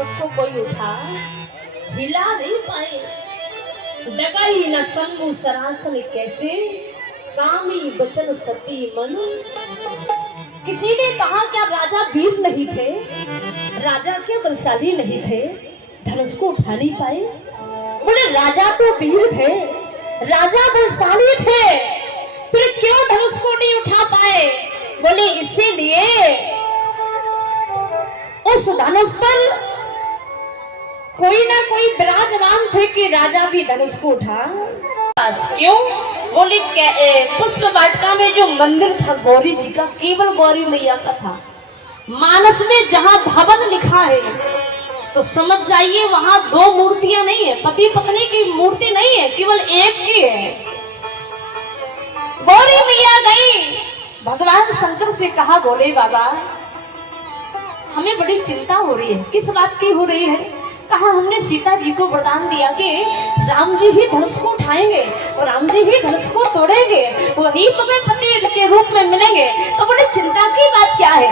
धनुष को कोई उठा हिला नहीं पाए। डगाई न शंभु सरासन कैसे, कामी बचन सती मन। किसी ने कहा क्या राजा वीर नहीं थे, राजा क्या बलशाली नहीं थे, धनुष को उठा नहीं पाए। बोले राजा तो वीर थे, राजा बलशाली थे, फिर क्यों धनुष को नहीं उठा पाए? बोले इसीलिए उस धनुष पर कोई ना कोई विराजमान थे कि राजा भी धनुष को उठा। क्यों? बोले पुष्प वाटिका में जो मंदिर था गौरी जी का, केवल गौरी मैया का था। मानस में जहां भवन लिखा है तो समझ जाइए वहां दो मूर्तियां नहीं है, पति पत्नी की मूर्ति नहीं है, केवल एक की है। गौरी मैया गई, भगवान शंकर से कहा बोले बाबा हमें बड़ी चिंता हो रही है। किस बात की हो रही है? कहा हमने सीता जी को वरदान दिया कि राम जी ही धनुष को उठाएंगे और राम जी ही धनुष को तोड़ेंगे, वही तुम्हें पति के रूप में मिलेंगे। तो बड़ी चिंता की बात क्या है?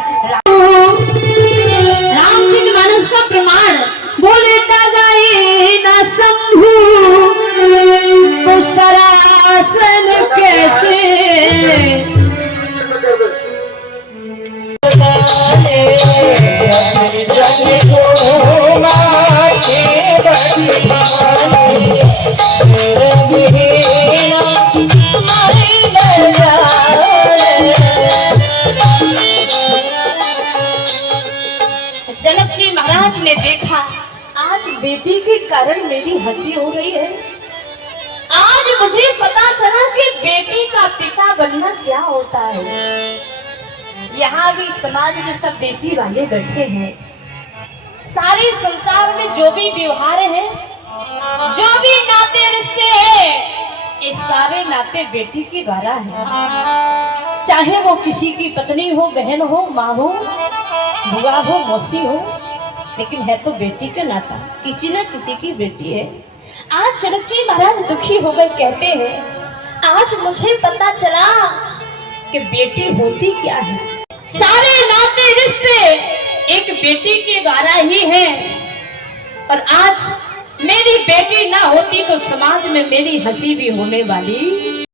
राम जी के मानस का प्रमाण बोले डगाई न शंभु तो सरासन कैसे, जनक जी महाराज ने देखा आज बेटी के कारण मेरी हंसी हो रही है। आज मुझे पता चला कि बेटी का पिता बनना क्या होता है। यहाँ भी समाज में सब बेटी वाले बैठे हैं। सारे संसार में जो भी व्यवहार है, जो भी नाते रिश्ते हैं, ये सारे नाते बेटी के द्वारा है। चाहे वो किसी की पत्नी हो, बहन हो, माँ हो, बुआ हो, मौसी हो, लेकिन है तो बेटी का नाता, किसी न किसी की बेटी है। आज जनक जी महाराज दुखी हो गए, कहते हैं आज मुझे पता चला कि बेटी होती क्या है। सारे नाते रिश्ते एक बेटी के द्वारा ही है। और आज मेरी बेटी ना होती तो समाज में मेरी हंसी भी होने वाली